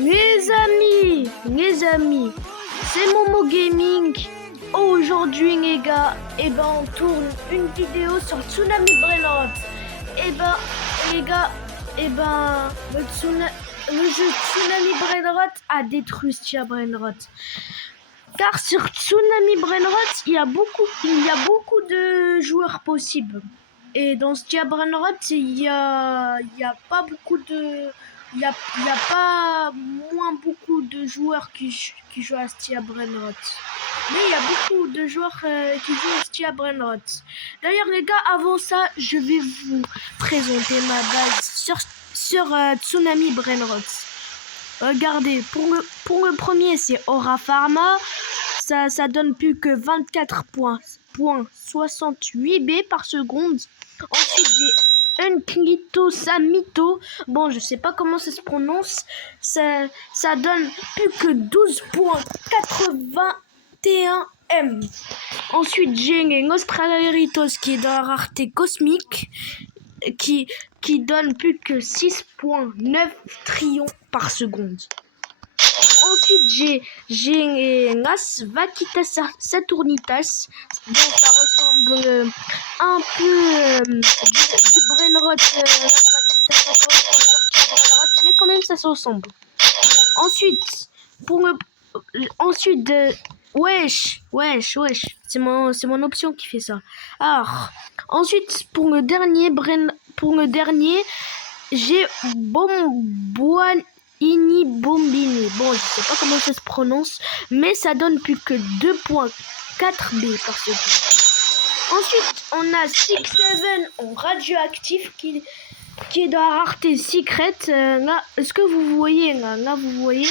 Les amis, c'est Momo Gaming. Aujourd'hui, les gars, on tourne une vidéo sur Tsunami Brainrot. Les gars, le jeu Tsunami Brainrot a détruit Stia Brainrot. Car sur Tsunami Brainrot, il y a beaucoup de joueurs possibles. Et dans Stia Brainrot, il y a pas beaucoup de... Il y a pas moins beaucoup de joueurs qui jouent à Stia Brainrot. Mais il y a beaucoup de joueurs qui jouent à Stia Brainrot. D'ailleurs les gars, avant ça, je vais vous présenter ma base sur Tsunami Brainrot. Regardez, pour le premier, c'est Aura Pharma. Ça donne plus que 24,68 B par seconde. Ensuite, j'ai Unclito Samito. Bon, je sais pas comment ça se prononce. Ça donne plus que 12,81 M. Ensuite, j'ai Nostraleritos qui est dans la rareté cosmique. Qui donne plus que 6,9 trillions par seconde. Ensuite, j'ai Nas Vaquitas Saturnitas. Bon, ça ressemble un peu du Brainrot Nas Vaquitas Saturnitas, mais quand même ça se ressemble. Ensuite, wesh, c'est mon option qui fait ça. Alors, ensuite pour le dernier, j'ai Bomboini Bombini. Bon, je sais pas comment ça se prononce, mais ça donne plus que 2,4 B par seconde. Ensuite, on a 6-7 en radioactif qui est dans la rareté secret. Là, est-ce que vous voyez là, vous voyez.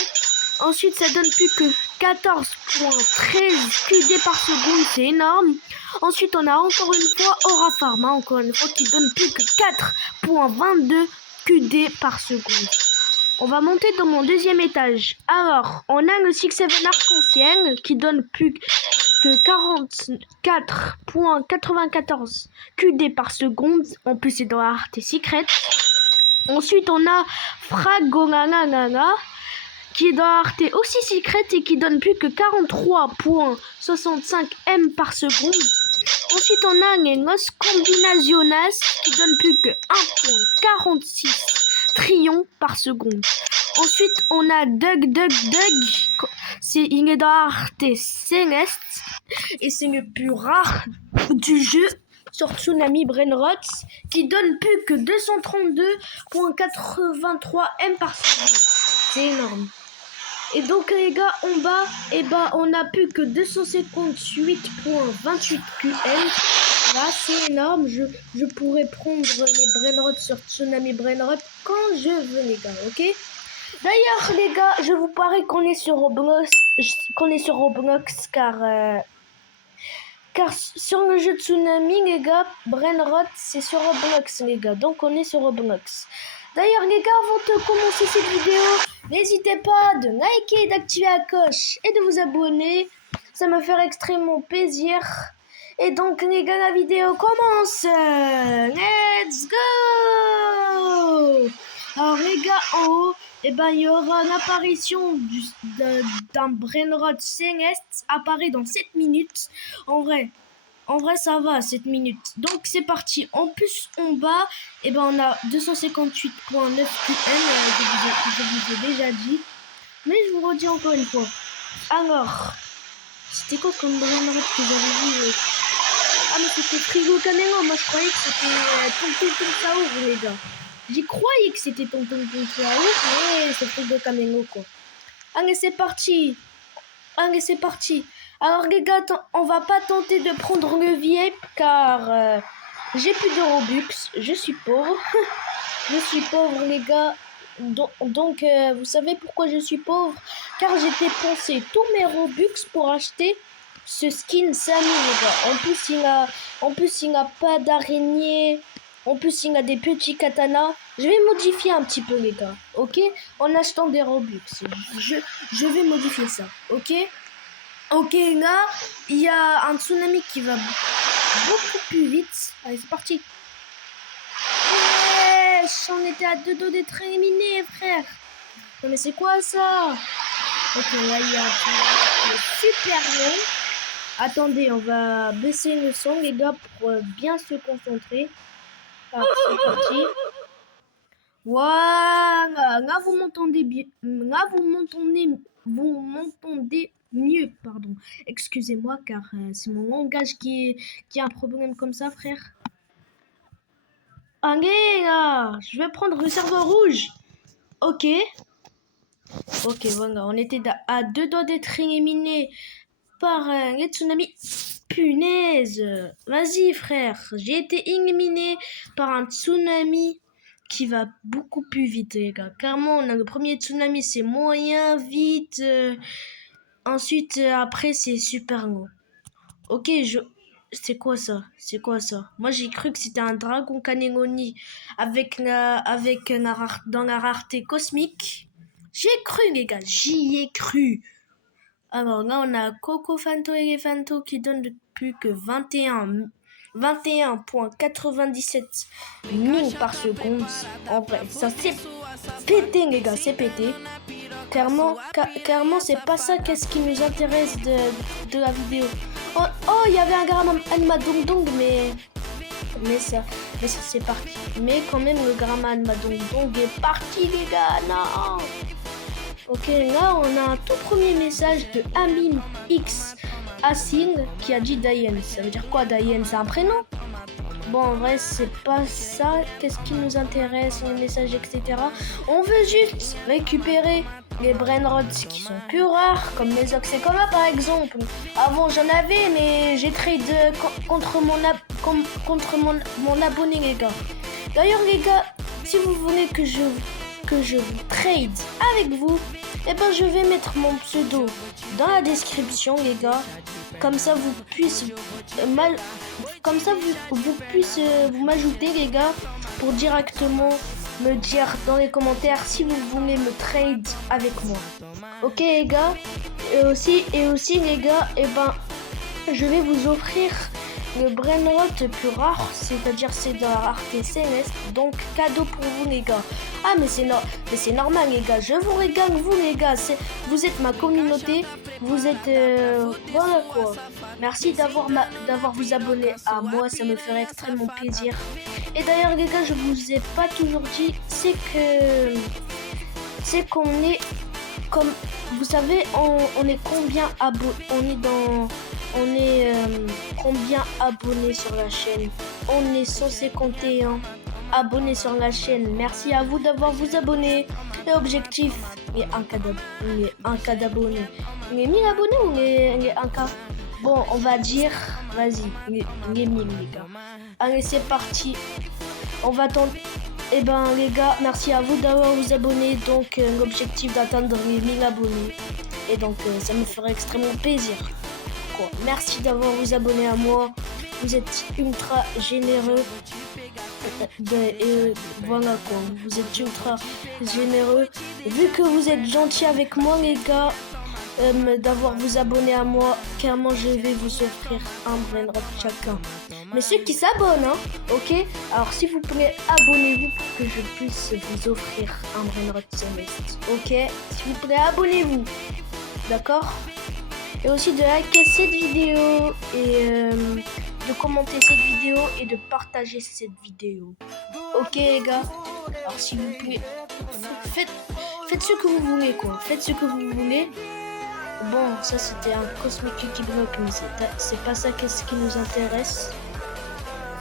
Ensuite, ça donne plus que 14,13 QD par seconde, c'est énorme. Ensuite, on a encore une fois Aura Pharma, encore une fois, qui donne plus que 4,22 QD par seconde. On va monter dans mon deuxième étage. Alors, on a le 6-7 arc-en-ciel qui donne plus que 44,94 QD par seconde. En plus, c'est dans la rareté secrète. Ensuite, on a Fragonanana qui est dans la rareté aussi secrète et qui donne plus que 43,65 M par seconde. Ensuite, on a les Nos Combinaciones qui donne plus que 1,46 trillions par seconde. Ensuite, on a Dug. Il est dans la rareté céleste et c'est le plus rare du jeu sur Tsunami Brainrot qui donne plus que 232,83 M par seconde. C'est énorme. Et donc les gars, en bas, on n'a plus que 258,28 QM. Là, c'est énorme. Je pourrais prendre les Brainrot sur Tsunami Brainrot quand je veux, les gars, ok? D'ailleurs, les gars, je vous parie qu'on est sur Roblox, car sur le jeu Tsunami, les gars, Brainrot, c'est sur Roblox, les gars. Donc, on est sur Roblox. D'ailleurs, les gars, avant de commencer cette vidéo, n'hésitez pas de liker, d'activer la cloche et de vous abonner. Ça me ferait extrêmement plaisir. Et donc, les gars, la vidéo commence. Let's go! Alors, les gars, en haut, il y aura une apparition d'un Brainrot céleste apparaît dans 7 minutes. En vrai, ça va, 7 minutes. Donc, c'est parti. En plus, en bas, on a 258,9 QM. Je vous ai déjà dit. Mais je vous redis encore une fois. Alors, c'était quoi comme Brainrot que j'avais vu? Ah, mais c'était Frigo Camelo. Moi, je croyais que c'était Tonton Saour, les gars. J'y croyais que c'était Tonton Saour, mais c'est Frigo Camelo, quoi. Allez, c'est parti. Alors, les gars, on va pas tenter de prendre le VIP car j'ai plus de Robux. Je suis pauvre. Je suis pauvre, les gars. Donc, vous savez pourquoi je suis pauvre? Car j'ai dépensé tous mes Robux pour acheter ce skin Samy, les gars. En plus, il n'a pas d'araignée. En plus, il a des petits katanas. Je vais modifier un petit peu, les gars. Ok? En achetant des Robux. Je vais modifier ça. Ok? Ok, là, il y a un tsunami qui va beaucoup plus vite. Allez, c'est parti. Wesh, on était à 2 dos d'être éliminé, frère. Non mais c'est quoi ça? Ok, là il y a un super long. Attendez, on va baisser le son les gars pour bien se concentrer. Alors c'est parti. Voilà, là vous m'entendez bien. Là vous m'entendez mieux, pardon. Excusez-moi car c'est mon langage qui a un problème comme ça, frère. Allez là, je vais prendre le serveur rouge. Ok. Ok, voilà, on était à 2 doigts d'être éliminés par les tsunamis. Punaise. Vas-y, frère. J'ai été éliminé par un tsunami qui va beaucoup plus vite, les gars. Clairement, on a le premier tsunami, c'est moyen, vite. Ensuite, après, c'est super long. Ok, c'est quoi ça? C'est quoi ça? Moi, j'ai cru que c'était un dragon Cannelloni dans la rareté cosmique. J'y ai cru, les gars, j'y ai cru. Alors là, on a Coco Fanto et Elefanto qui donnent plus que 21,97 000 par seconde. En vrai, ça c'est pété, les gars, c'est pété. Clairement, c'est pas ça qu'est-ce qui nous intéresse de la vidéo. Oh, il y avait un gramme Anima Dong Dong, mais ça c'est parti. Mais quand même, le gramme Anima Dong Dong est parti, les gars, non. Ok, là on a un tout premier message de Amin X Asin qui a dit Dayen. Ça veut dire quoi Dayen? C'est un prénom? Bon, en vrai, c'est pas ça. Qu'est-ce qui nous intéresse, les messages, etc. On veut juste récupérer les brainrods qui sont plus rares, comme les Oxecoma par exemple. Avant j'en avais, mais j'ai trade contre mon abonné, les gars. D'ailleurs, les gars, si vous voulez que je vous trade avec vous, eh ben je vais mettre mon pseudo dans la description, les gars. Comme ça vous puissiez vous m'ajouter, les gars, pour directement me dire dans les commentaires si vous voulez me trade avec moi. Ok, les gars. Et aussi les gars, eh ben je vais vous offrir le brainrot plus rare, c'est-à-dire c'est de la rareté céleste, donc cadeau pour vous, les gars. Ah mais c'est normal, les gars, je vous régale, vous, les gars, vous êtes ma communauté, vous êtes voilà quoi. Merci d'avoir vous abonné à moi, ça me ferait extrêmement plaisir. Et d'ailleurs, les gars, je vous ai pas toujours dit, c'est qu'on est comme vous savez, on est combien combien abonnés sur la chaîne? On est 151 abonnés sur la chaîne. Merci à vous d'avoir vous abonné. L'objectif est un cas d'abonnés. Les 1000 abonnés ou les 1K? Bon, on va dire, vas-y, les 1000, les gars. Allez, c'est parti. On va tenter. Eh ben, les gars, merci à vous d'avoir vous abonné. Donc, l'objectif d'atteindre les 1000 abonnés. Et donc, ça me ferait extrêmement plaisir. Merci d'avoir vous abonné à moi. Vous êtes ultra généreux. Et voilà quoi. Vous êtes ultra généreux. Vu que vous êtes gentils avec moi, les gars, d'avoir vous abonné à moi, clairement je vais vous offrir un brainrot chacun. Mais ceux qui s'abonnent, hein, ok? Alors s'il vous plaît, abonnez-vous pour que je puisse vous offrir un brainrot céleste. Ok? S'il vous plaît, abonnez-vous. D'accord? Et aussi de liker cette vidéo et de commenter cette vidéo et de partager cette vidéo. Ok les gars? Alors s'il vous plaît, faites ce que vous voulez quoi. Faites ce que vous voulez. Bon, ça c'était un Cosmic Lucky Block, mais c'est pas ça qu'est-ce qui nous intéresse.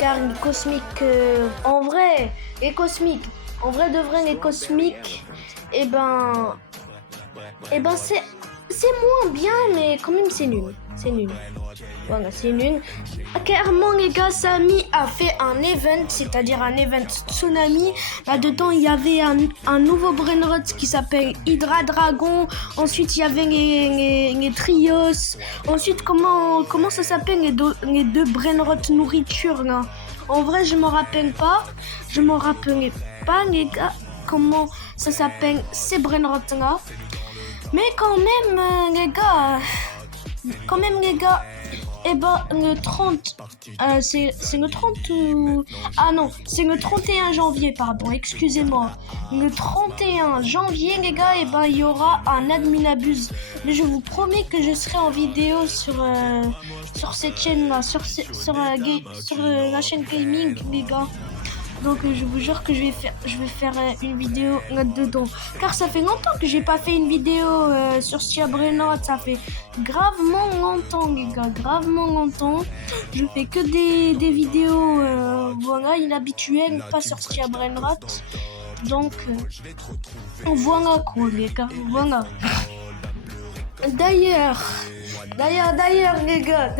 Car les cosmiques, en vrai de vrai, les cosmiques, et ben c'est moins bien, mais quand même c'est nul. Voilà, c'est nul. Clairement, les gars, Samy a fait un event, c'est-à-dire un event tsunami. Là-dedans, il y avait un nouveau brainrot qui s'appelle Hydra Dragon. Ensuite, il y avait les Trios. Ensuite, comment ça s'appelle les deux brainrot nourriture, là? En vrai, je m'en rappelais pas, les gars, comment ça s'appelle ces brainrots là. Mais quand même, les gars, Eh ben, le 30, c'est le 30 ou... Ah non, c'est le 31 janvier, pardon, excusez-moi. Le 31 janvier, les gars, eh ben, il y aura un admin abuse. Mais je vous promets que je serai en vidéo sur cette chaîne-là, sur la chaîne gaming, les gars. Donc je vous jure que je vais faire une vidéo là-dedans. Car ça fait longtemps que j'ai pas fait une vidéo sur Sia Brainrot. Ça fait gravement longtemps, les gars, gravement longtemps. Je fais que des vidéos voilà, inhabituelles, pas sur Sia Brainrot. Donc voilà quoi, les gars, voilà. D'ailleurs, les gars,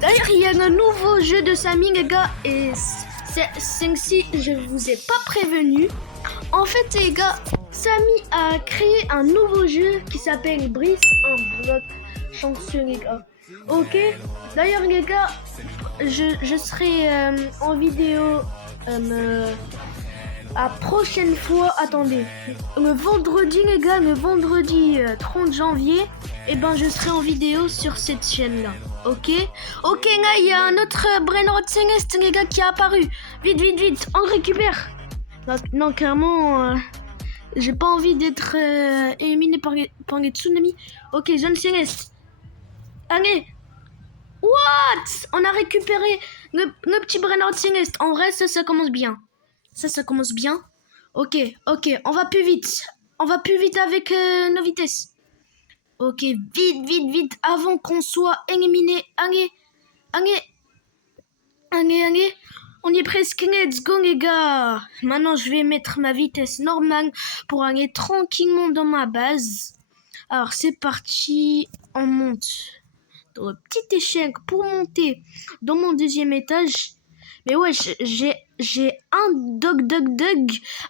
d'ailleurs, il y a un nouveau jeu de Samy, les gars, et si je vous ai pas prévenu. En fait, les gars, Samy a créé un nouveau jeu qui s'appelle Brice, un bloc chanceux, les gars. Ok. D'ailleurs, les gars, je serai en vidéo la prochaine fois. Attendez, le vendredi, les gars, le vendredi 30 janvier. Et ben je serai en vidéo sur cette chaîne là, ok. Ok là, il y a un autre Brainrot Céleste, les gars, qui est apparu. Vite, on le récupère. Non, clairement, j'ai pas envie d'être éliminé par les tsunamis. Ok, zone Céleste. Allez. What? On a récupéré le petit Brainrot Céleste. En vrai, ça commence bien. Ça commence bien. Ok, on va plus vite. On va plus vite avec nos vitesses. Ok, vite, avant qu'on soit éliminé. Allez. On y est presque, let's go les gars. Maintenant, je vais mettre ma vitesse normale pour aller tranquillement dans ma base. Alors, c'est parti. On monte dans le petit échelle pour monter dans mon deuxième étage. Mais ouais, j'ai un dog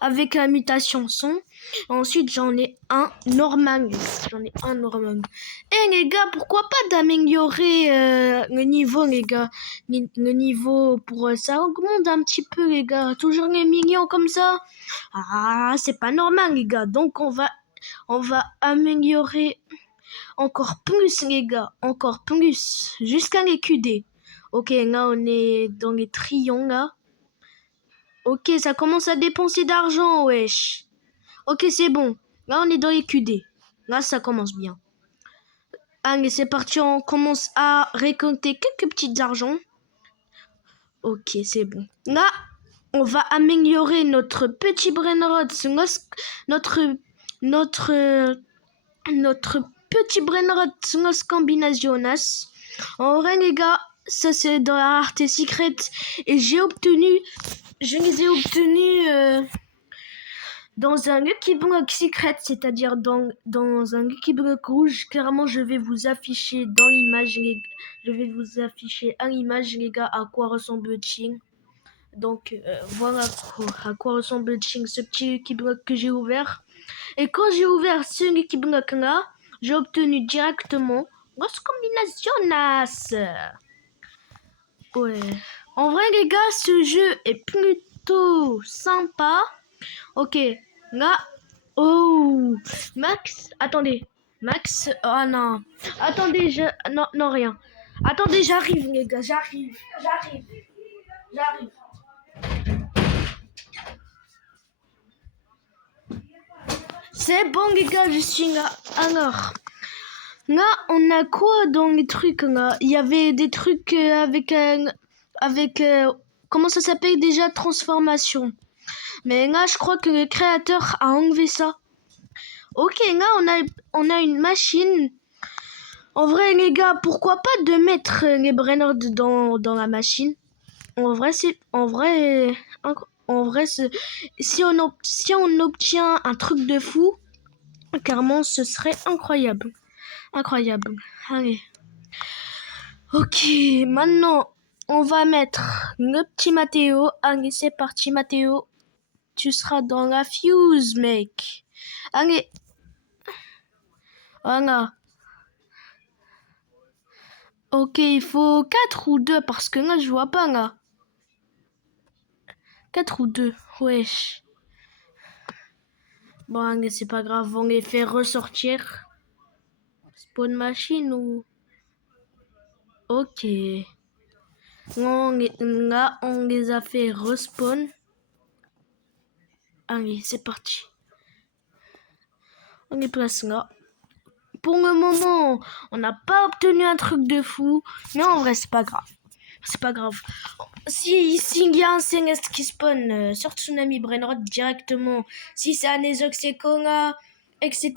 avec la mutation son. Ensuite, j'en ai un normal. Et les gars, pourquoi pas d'améliorer le niveau, les gars. Le niveau pour ça augmente un petit peu, les gars. Toujours les millions comme ça. Ah, c'est pas normal, les gars. Donc, on va améliorer encore plus, les gars. Encore plus. Jusqu'à les QD. Ok, là, on est dans les trions, là. Ok, ça commence à dépenser d'argent, wesh. Ok, c'est bon. Là, on est dans les QD. Là, ça commence bien. Allez, c'est parti. On commence à récolter quelques petits argents. Ok, c'est bon. Là, on va améliorer notre petit Brainrot. Notre petit Brainrot Los Combinaciones. En vrai, les gars, ça c'est dans la rareté secrète. Et je les ai obtenus dans un Lucky Block secret, c'est-à-dire dans un Lucky Block rouge. Clairement, je vais vous afficher dans l'image, je vais vous afficher à l'image, les gars, à quoi ressemble le Ching. Donc, voilà à quoi ressemble le Ching, ce petit Lucky Block que j'ai ouvert. Et quand j'ai ouvert ce Lucky Block là, j'ai obtenu directement Los Combinaciones. Ouais. En vrai, les gars, ce jeu est plutôt sympa. Ok, là. Oh, Max, attendez. Max, oh non. Attendez, non, rien. Attendez, j'arrive, les gars, j'arrive. C'est bon, les gars, je suis là. Alors, là, on a quoi dans les trucs, là? Il y avait des trucs avec comment ça s'appelle déjà? Transformation. Mais là, je crois que le créateur a enlevé ça. Ok, là, on a une machine. En vrai, les gars, pourquoi pas de mettre les Brainrot dans la machine? En vrai, si on obtient un truc de fou, clairement, ce serait incroyable. Allez. Ok, maintenant, on va mettre le petit Mathéo. Allez, c'est parti, Mathéo. Tu seras dans la fuse, mec. Allez. Voilà. Ok, il faut 4 ou 2 parce que là, je vois pas, là. 4 ou 2, wesh. Bon, allez, c'est pas grave, on les fait ressortir. Spawn machine ou... Ok. On les a fait respawn. Allez, c'est parti. On est place là. Pour le moment, on n'a pas obtenu un truc de fou. Mais en vrai, c'est pas grave. C'est pas grave. Si il y a un Céleste qui spawn sur Tsunami Brainrot directement, si c'est un Ezox et Konga, etc.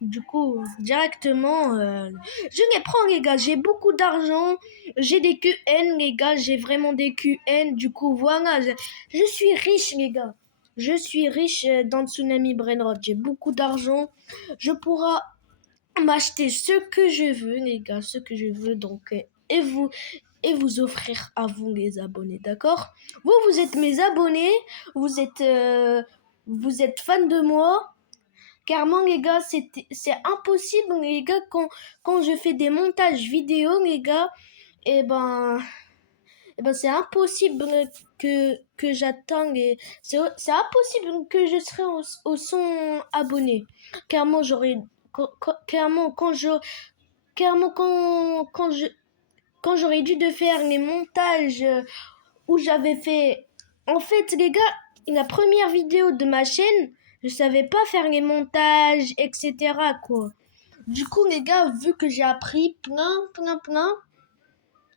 Du coup, directement, je les prends, les gars. J'ai beaucoup d'argent. J'ai des QN, les gars. J'ai vraiment des QN. Du coup, voilà. Je suis riche, les gars. Je suis riche dans Tsunami Brainrot. J'ai beaucoup d'argent. Je pourrai m'acheter ce que je veux, les gars. Ce que je veux. Donc, et vous offrir à vous les abonnés, d'accord? Vous êtes mes abonnés, vous êtes fans de moi. Carrément les gars, c'est impossible les gars quand je fais des montages vidéo les gars, et ben c'est impossible que j'attends c'est impossible que je serai au 100 abonnés. Carrément carrément quand j'aurais dû de faire les montages où j'avais fait... En fait, les gars, la première vidéo de ma chaîne, je savais pas faire les montages, etc. quoi. Du coup, les gars, vu que j'ai appris plein,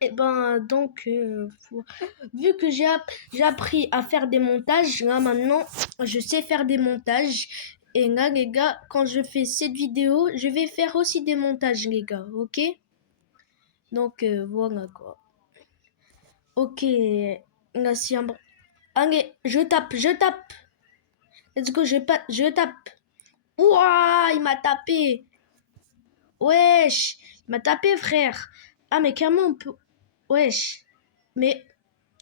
et ben donc, vu que j'ai appris à faire des montages, là maintenant, je sais faire des montages. Et là, les gars, quand je fais cette vidéo, je vais faire aussi des montages, les gars, ok? Donc, voilà quoi. Ok, là, si un... Allez, je tape. Let's go, je tape. Ouah, il m'a tapé. Wesh, il m'a tapé, frère. Ah, mais carrément, on peut... Wesh. Mais,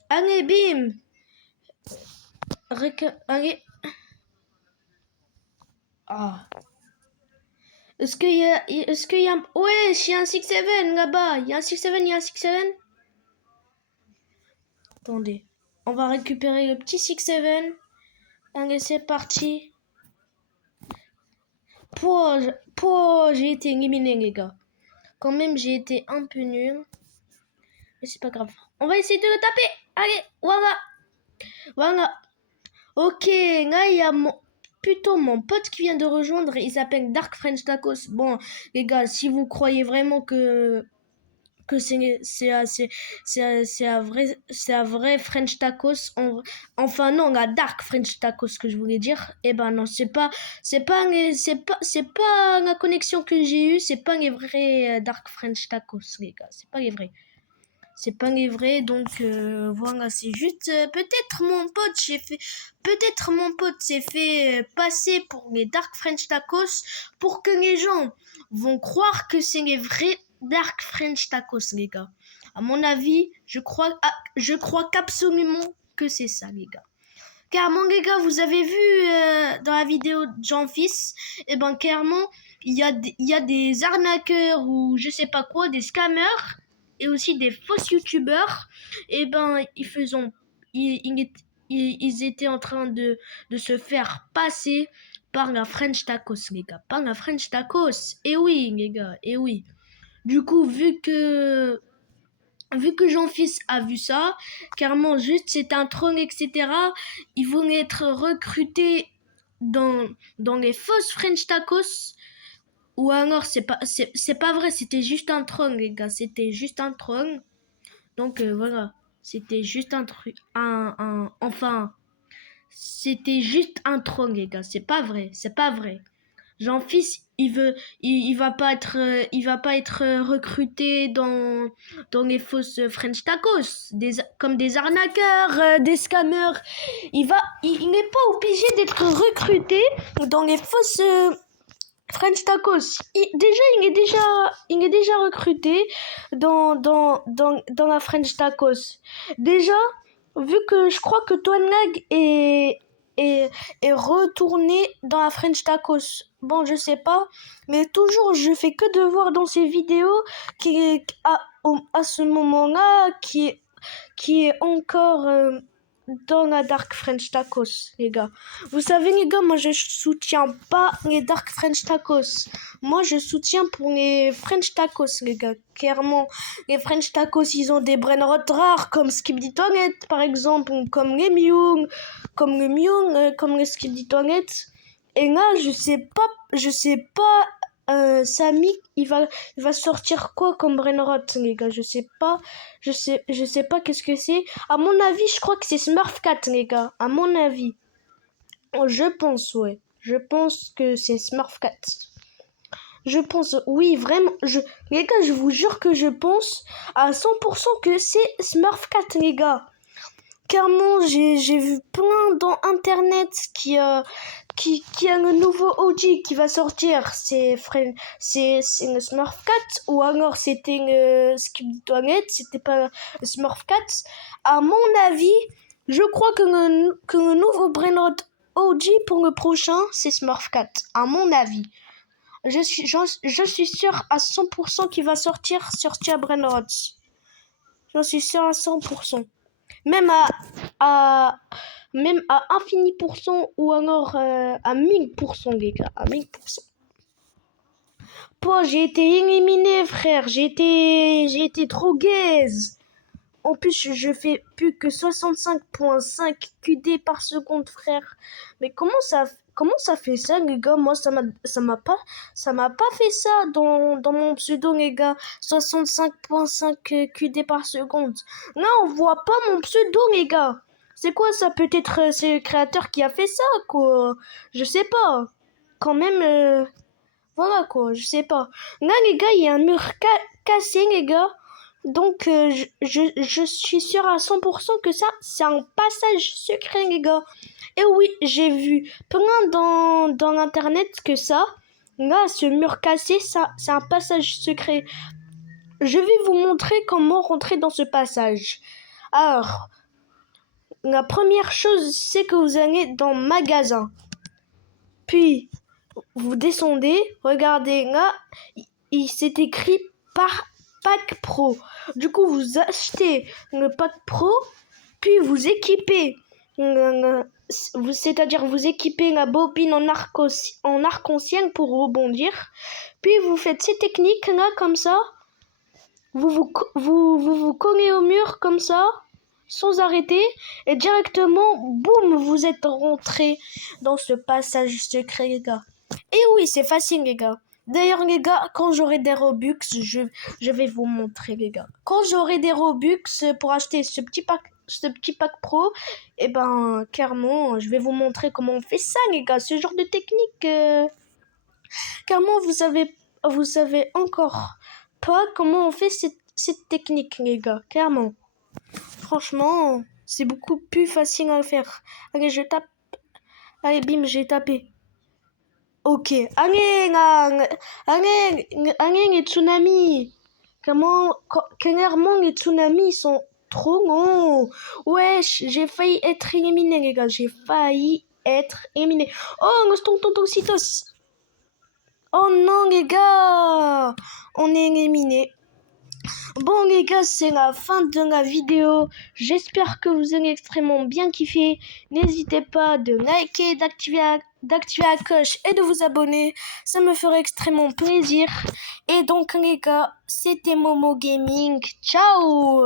allez, bim. Allez. Ah. Est-ce qu'il y a... Wesh, il y a un 6-7 là-bas. Il y a un 6-7. Attendez. On va récupérer le petit 6-7. Allez, c'est parti. J'ai été éliminé, les gars. Quand même, j'ai été un peu nul. Mais c'est pas grave. On va essayer de le taper. Allez, voilà. Ok, là, il y a plutôt mon pote qui vient de rejoindre. Il s'appelle Dark French Tacos. Bon, les gars, si vous croyez vraiment que c'est un vrai French Tacos, enfin non, la Dark French Tacos que je voulais dire, eh ben non, c'est pas la connexion que j'ai eue, c'est pas les vrais Dark French Tacos, les gars, c'est pas les vrais. C'est pas les vrais, donc voilà, c'est juste peut-être mon pote s'est fait passer pour les Dark French Tacos pour que les gens vont croire que c'est les vrais Dark French Tacos, les gars. À mon avis, je crois qu'absolument que c'est ça, les gars. Carrément, les gars, vous avez vu dans la vidéo de Jean-Fils, et ben clairement, il y a des arnaqueurs ou je sais pas quoi, des scammers et aussi des fausses youtubeurs. Et ben ils étaient en train de se faire passer par la French Tacos, les gars, par la French Tacos. Et oui, les gars, et oui. Du coup, vu que Jean-Fils a vu ça, carrément juste c'est un troll, etc. Ils vont être recrutés dans les fausses French Tacos. Ou alors c'est pas vrai, c'était juste un troll, les gars, c'était juste un troll. Donc voilà, c'était juste un truc, enfin, c'était juste un troll, les gars, c'est pas vrai. Jean-Fils, il va pas être recruté dans les fausses French Tacos, comme des arnaqueurs, des scammers. Il n'est pas obligé d'être recruté dans les fausses French Tacos. Il est déjà recruté dans la French Tacos. Déjà, vu que je crois que Toanag est retourné dans la French Tacos. Bon, je sais pas, mais toujours je fais que de voir dans ces vidéos à ce moment-là qui est encore dans la Dark French Tacos, les gars. Vous savez, les gars, moi, je soutiens pas les Dark French Tacos. Moi, je soutiens pour les French Tacos, les gars. Clairement, les French Tacos, ils ont des brainrots rares, comme Skibidi Toilet, par exemple, ou comme les Myung, comme les Skibidi Toilet. Et là, je sais pas, Samy, il va sortir quoi comme brainrot, les gars. Je sais pas qu'est-ce que c'est. À mon avis, je crois que c'est Smurf Cat, les gars. À mon avis. Je pense, ouais. Je pense que c'est Smurf Cat. Je pense, oui, vraiment. Les gars, je vous jure que je pense à 100% que c'est Smurf Cat, les gars. Clairement, j'ai vu plein dans internet qui a le nouveau OG qui va sortir. C'est le Smurf Cat, ou alors c'était le Skibidi Toilet, c'était pas le Smurf Cat. À mon avis, je crois que le nouveau brainrot OG pour le prochain, c'est Smurf Cat. À mon avis. Je suis sûr à 100% qu'il va sortir sur Tia Brainrot. J'en suis sûr à 100%. Même à infini %, ou alors à 1000%, les gars, à 1000%. J'ai été éliminé, frère, j'ai été trop gaze. En plus, je fais plus que 65.5 QD par seconde, frère. Mais comment ça fait ça, les gars? Moi, ça m'a pas fait ça dans mon pseudo, les gars. 65.5 QD par seconde. Là, on voit pas mon pseudo, les gars. C'est quoi ça? Peut-être c'est le créateur qui a fait ça, quoi. Je sais pas. Quand même, voilà, quoi. Je sais pas. Là, les gars, il y a un mur cassé, les gars. Donc, je suis sûre à 100% que ça, c'est un passage secret, les gars. Et oui, j'ai vu plein dans l'internet que ça, là, ce mur cassé, ça, c'est un passage secret. Je vais vous montrer comment rentrer dans ce passage. Alors, la première chose, c'est que vous allez dans magasin. Puis, vous descendez, regardez là, il s'est écrit par Pack Pro. Du coup, vous achetez le Pack Pro, puis vous équipez, c'est-à-dire vous équipez la bobine en arc-en-ciel pour rebondir. Puis vous faites ces techniques là comme ça. Vous collez au mur comme ça, sans arrêter, et directement, boum, vous êtes rentré dans ce passage secret, les gars. Et oui, c'est facile, les gars. D'ailleurs, les gars, quand j'aurai des Robux, je vais vous montrer, les gars. Quand j'aurai des Robux pour acheter ce petit pack pro, et ben, clairement, je vais vous montrer comment on fait ça, les gars. Ce genre de technique, clairement, vous savez encore pas comment on fait cette technique, les gars. Clairement. Franchement, c'est beaucoup plus facile à faire. Allez, je tape. Allez, bim, j'ai tapé. Ok. Allez, les tsunamis. Clairement, les tsunamis sont trop longs. Wesh, j'ai failli être éliminé, les gars. J'ai failli être éliminé. Oh, le Stontontocitos. Oh non, les gars. On est éliminé. Bon les gars, c'est la fin de la vidéo. J'espère que vous avez extrêmement bien kiffé. N'hésitez pas de liker, d'activer la cloche et de vous abonner. Ça me ferait extrêmement plaisir. Et donc les gars, c'était Momo Gaming. Ciao!